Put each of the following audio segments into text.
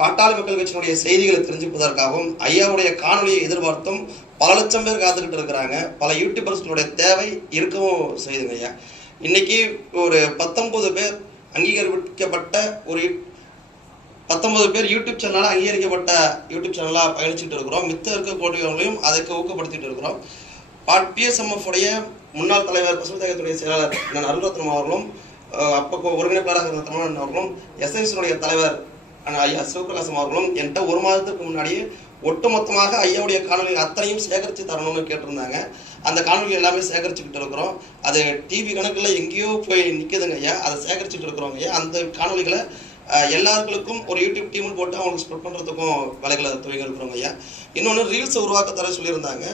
பாட்டாளி மக்கள் கட்சியினுடைய செய்திகளை தெரிஞ்சுப்பதற்காகவும் ஐயாவுடைய காணொலியை எதிர்பார்த்தும் பல லட்சம் பேர் காத்துக்கிட்டு இருக்கிறாங்க. பல யூடியூபர்ஸ்களுடைய தேவை இருக்கவும் செய்யுதுங்க ஐயா. இன்னைக்கு ஒரு பத்தொன்பது பேர் அங்கீகரிக்கப்பட்ட ஒரு பத்தொன்பது பேர் யூடியூப் சேனலால் அங்கீகரிக்கப்பட்ட யூடியூப் சேனலாக பயணிச்சுட்டு இருக்கிறோம். மித்த இருக்கக்கூடியவங்களையும் அதுக்கு ஊக்கப்படுத்திட்டு இருக்கிறோம். பாட் பிஎஸ்எம்எஃப் உடைய முன்னாள் தலைவர் பசுமைத்தகத்துடைய செயலாளர் நான் அருள்ரத்னம் அவர்களும் அப்போ ஒருங்கிணைப்பாளராக இருந்த தமிழன் அவர்களும் எஸ்எஸ்னுடைய தலைவர் அண்ணா ஐயா சிவகலாசம் அவர்களும் என்கிட்ட ஒரு மாதத்துக்கு முன்னாடியே ஒட்டுமொத்தமாக ஐயாவுடைய காணொலிகள் அத்தனையும் சேகரித்து தரணும்னு கேட்டிருந்தாங்க. அந்த காணொலிகள் எல்லாமே சேகரிச்சுக்கிட்டு இருக்கிறோம். அது டிவி கணக்கில் எங்கேயோ போய் நிற்கிதுங்க ஐயா. அதை சேகரிச்சுட்டு இருக்கிறோங்க ஐயா. அந்த காணொலிகளை எல்லாருக்கும் ஒரு யூடியூப் டீம் போட்டு அவங்களுக்கு ஸ்ப்ரெட் பண்ணுறதுக்கும் வேலைகளை துவங்கி இருக்கிறோங்க ஐயா. இன்னொன்று ரீல்ஸை உருவாக்க தர சொல்லியிருந்தாங்க.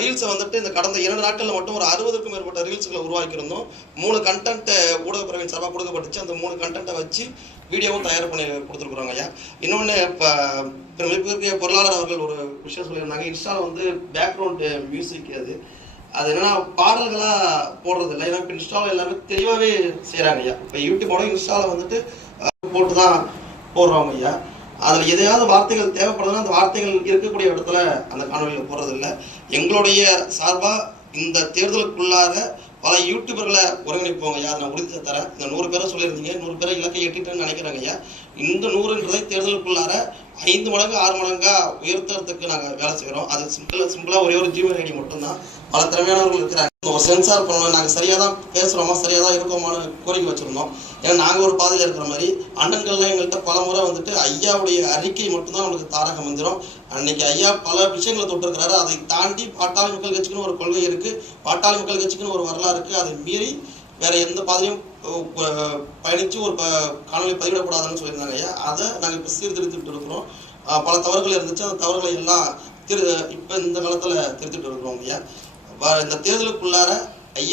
ரீல்ஸை வந்துட்டு இந்த கடந்த இரண்டு நாட்களில் மட்டும் ஒரு அறுபதுக்கும் மேற்பட்ட ரீல்ஸ்களை உருவாக்கியிருந்தோம். மூணு கண்டென்ட்டை ஊடகப்பிரவின் சார்பாக கொடுக்கப்பட்டுச்சு. அந்த மூணு கண்டென்ட்டை வச்சு வீடியோவும் தயார் பண்ணி கொடுத்துருக்குறோங்க ஐயா. இன்னொன்று இப்போ மிகப்பெரிய பொருளாளர் அவர்கள் ஒரு விஷயம் சொல்லியிருந்தாங்க. இன்ஸ்டாவில் வந்து பேக்ரவுண்டு மியூசிக் அது. அது என்னன்னா பாடல்களா போடுறது இல்லை ஏன்னா இப்போ இன்ஸ்டாவில் எல்லாமே தெளிவாகவே செய்கிறாங்க ஐயா. இப்போ யூடியூபோட இன்ஸ்டாவில் வந்துட்டு போட்டு தான் போடுறாங்க ஐயா. அதில் எதையாவது வார்த்தைகள் தேவைப்படுதுன்னா அந்த வார்த்தைகள் இருக்கக்கூடிய இடத்துல அந்த காணொலியில் போடுறதில்ல. எங்களுடைய சார்பாக இந்த தேர்தலுக்குள்ளாக பல யூடியூபர்களை ஒருங்கிணைப்போங்க ஐயா நான் உறுதி தரேன். இந்த நூறு பேரை சொல்லியிருந்தீங்க. நூறு பேரை இலக்கை எட்டிட்டேன்னு நினைக்கிறாங்க ஐயா. இந்த நூறுன்றதை தேர்தலுக்குள்ளார ஐந்து மடங்கு ஆறு மடங்காக உயர்த்துறதுக்கு நாங்கள் வேலை செய்கிறோம். அது சிம்பிளாக சிம்பிளாக ஒரே ஒரு ஜிமெயில் ஐடி மட்டும்தான். பல திறமையானவர்கள் இருக்கிறாங்க. ஒரு சென்சார் பண்ணணும் நாங்கள் சரியாக தான் பேசுகிறோமா சரியாக தான் இருக்கோமான்னு கோரிக்கை வச்சுருந்தோம். ஏன்னா நாங்கள் ஒரு பாதையில் இருக்கிற மாதிரி அண்ணன்கள்லாம் எங்கள்கிட்ட பல முறை வந்துட்டு ஐயாவுடைய அறிக்கை மட்டும்தான் நம்மளுக்கு தாரக மந்திரம். அன்னைக்கு ஐயா பல விஷயங்களை தொட்டிருக்கிறாரு. அதை தாண்டி பாட்டாளி மக்கள் கட்சிக்குன்னு ஒரு கொள்கை இருக்குது பாட்டாளி மக்கள் கட்சிக்குன்னு ஒரு வரலாறு இருக்குது அதை மீறி வேற எந்த பாதையும் பயணித்து ஒரு ப காணொலி பதிவிடக்கூடாதுன்னு சொல்லியிருந்தாங்க ஐயா. அதை நாங்கள் இப்போ சீர்திருத்திட்டு இருக்கிறோம். பல தவறுகள் இருந்துச்சு. அந்த தவறுகளை எல்லாம் திரு இப்போ இந்த காலத்தில் திருத்திட்டு இருக்கிறோம் ஐயா. இந்த தேர்தலுக்குள்ளார ஐயா